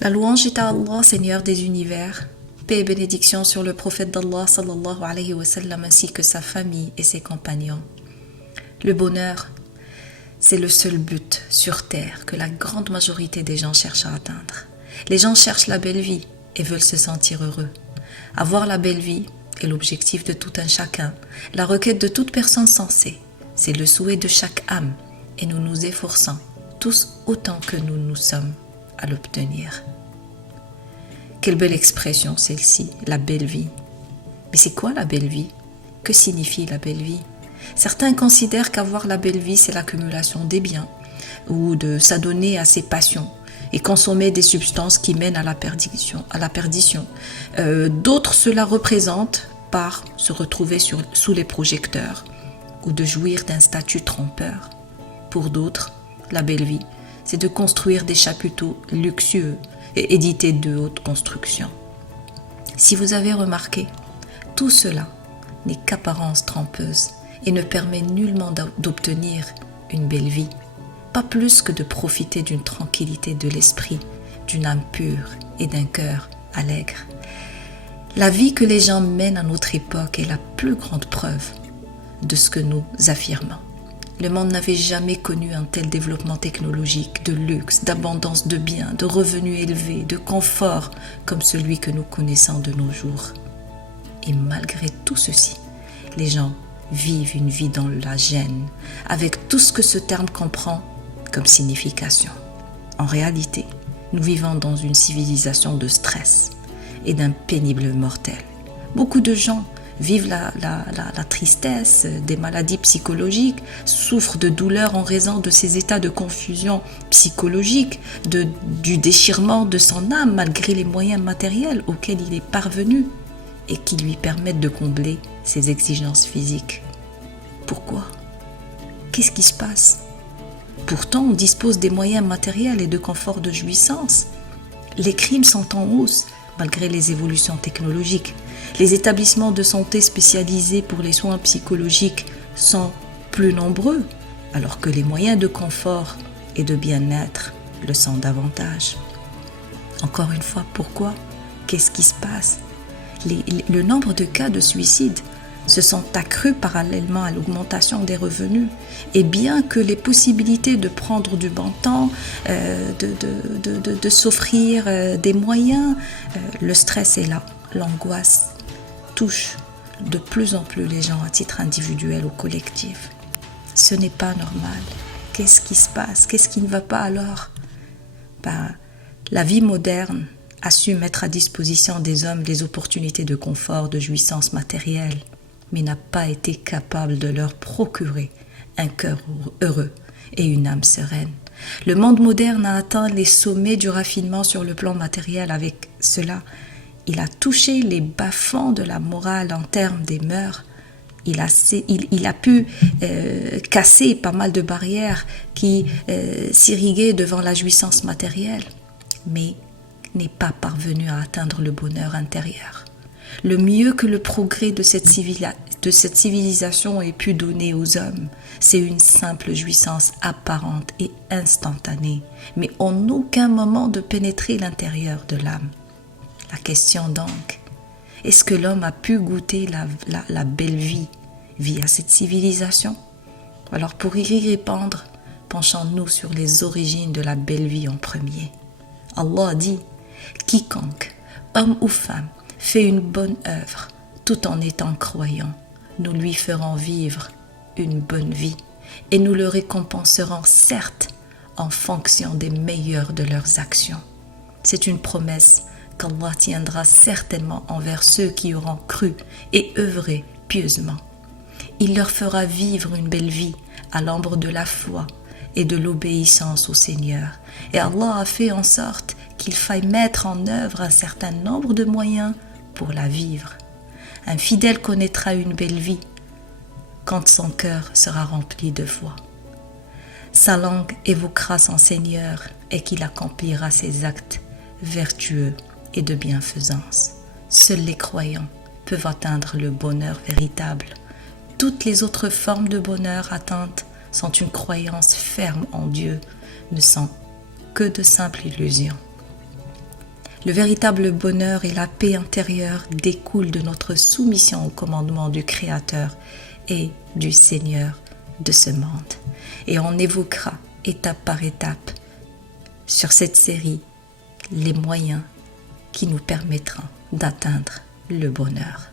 La louange est à Allah, Seigneur des univers. Paix et bénédiction sur le prophète d'Allah sallallahu alayhi wa sallam ainsi que sa famille et ses compagnons. Le bonheur, c'est le seul but sur terre que la grande majorité des gens cherchent à atteindre. Les gens cherchent la belle vie et veulent se sentir heureux. Avoir la belle vie est l'objectif de tout un chacun, la requête de toute personne sensée. C'est le souhait de chaque âme et nous nous efforçons tous autant que nous sommes à l'obtenir. Quelle belle expression celle-ci, la belle vie. Mais c'est quoi la belle vie? Que signifie la belle vie? Certains considèrent qu'avoir la belle vie, c'est l'accumulation des biens ou de s'adonner à ses passions et consommer des substances qui mènent à la perdition. D'autres, cela représente par se retrouver sous les projecteurs ou de jouir d'un statut trompeur. Pour d'autres, la belle vie, c'est de construire des chapiteaux luxueux et éditer de haute construction. Si vous avez remarqué, tout cela n'est qu'apparence trompeuse et ne permet nullement d'obtenir une belle vie, pas plus que de profiter d'une tranquillité de l'esprit, d'une âme pure et d'un cœur allègre. La vie que les gens mènent à notre époque est la plus grande preuve de ce que nous affirmons. Le monde n'avait jamais connu un tel développement technologique, de luxe, d'abondance de biens, de revenus élevés, de confort comme celui que nous connaissons de nos jours. Et malgré tout ceci, les gens vivent une vie dans la gêne, avec tout ce que ce terme comprend comme signification. En réalité, nous vivons dans une civilisation de stress et d'un pénible mortel. Beaucoup de gens vivent la tristesse, des maladies psychologiques, souffrent de douleurs en raison de ces états de confusion psychologique, du déchirement de son âme malgré les moyens matériels auxquels il est parvenu et qui lui permettent de combler ses exigences physiques. Pourquoi? Qu'est-ce qui se passe? Pourtant, on dispose des moyens matériels et de confort de jouissance. Les crimes sont en hausse malgré les évolutions technologiques. Les établissements de santé spécialisés pour les soins psychologiques sont plus nombreux, alors que les moyens de confort et de bien-être le sont davantage. Encore une fois, pourquoi? Qu'est-ce qui se passe? Le nombre de cas de suicide se sont accrus parallèlement à l'augmentation des revenus. Et bien que les possibilités de prendre du bon temps, de s'offrir des moyens, le stress est là, l'angoisse touche de plus en plus les gens à titre individuel ou collectif. Ce n'est pas normal. Qu'est-ce qui se passe? Qu'est-ce qui ne va pas alors? La vie moderne a su mettre à disposition des hommes des opportunités de confort, de jouissance matérielle, mais n'a pas été capable de leur procurer un cœur heureux et une âme sereine. Le monde moderne a atteint les sommets du raffinement sur le plan matériel. Avec cela, il a touché les bas-fonds de la morale en termes des mœurs. Il a pu casser pas mal de barrières qui s'irriguaient devant la jouissance matérielle, mais n'est pas parvenu à atteindre le bonheur intérieur. Le mieux que le progrès de cette civilisation ait pu donner aux hommes, c'est une simple jouissance apparente et instantanée, mais en aucun moment de pénétrer l'intérieur de l'âme. La question donc, est-ce que l'homme a pu goûter la belle vie via cette civilisation? Alors pour y répondre, penchons-nous sur les origines de la belle vie en premier. Allah dit, quiconque, homme ou femme, fait une bonne œuvre tout en étant croyant, nous lui ferons vivre une bonne vie et nous le récompenserons certes en fonction des meilleures de leurs actions. C'est une promesse qu'Allah tiendra certainement envers ceux qui auront cru et œuvré pieusement. Il leur fera vivre une belle vie à l'ombre de la foi et de l'obéissance au Seigneur. Et Allah a fait en sorte qu'il faille mettre en œuvre un certain nombre de moyens pour la vivre. Un fidèle connaîtra une belle vie quand son cœur sera rempli de foi. Sa langue évoquera son Seigneur et qu'il accomplira ses actes vertueux et de bienfaisance. Seuls les croyants peuvent atteindre le bonheur véritable. Toutes les autres formes de bonheur atteintes sont une croyance ferme en Dieu, ne sont que de simples illusions. Le véritable bonheur et la paix intérieure découlent de notre soumission au commandement du Créateur et du Seigneur de ce monde. Et on évoquera étape par étape sur cette série les moyens qui nous permettront d'atteindre le bonheur.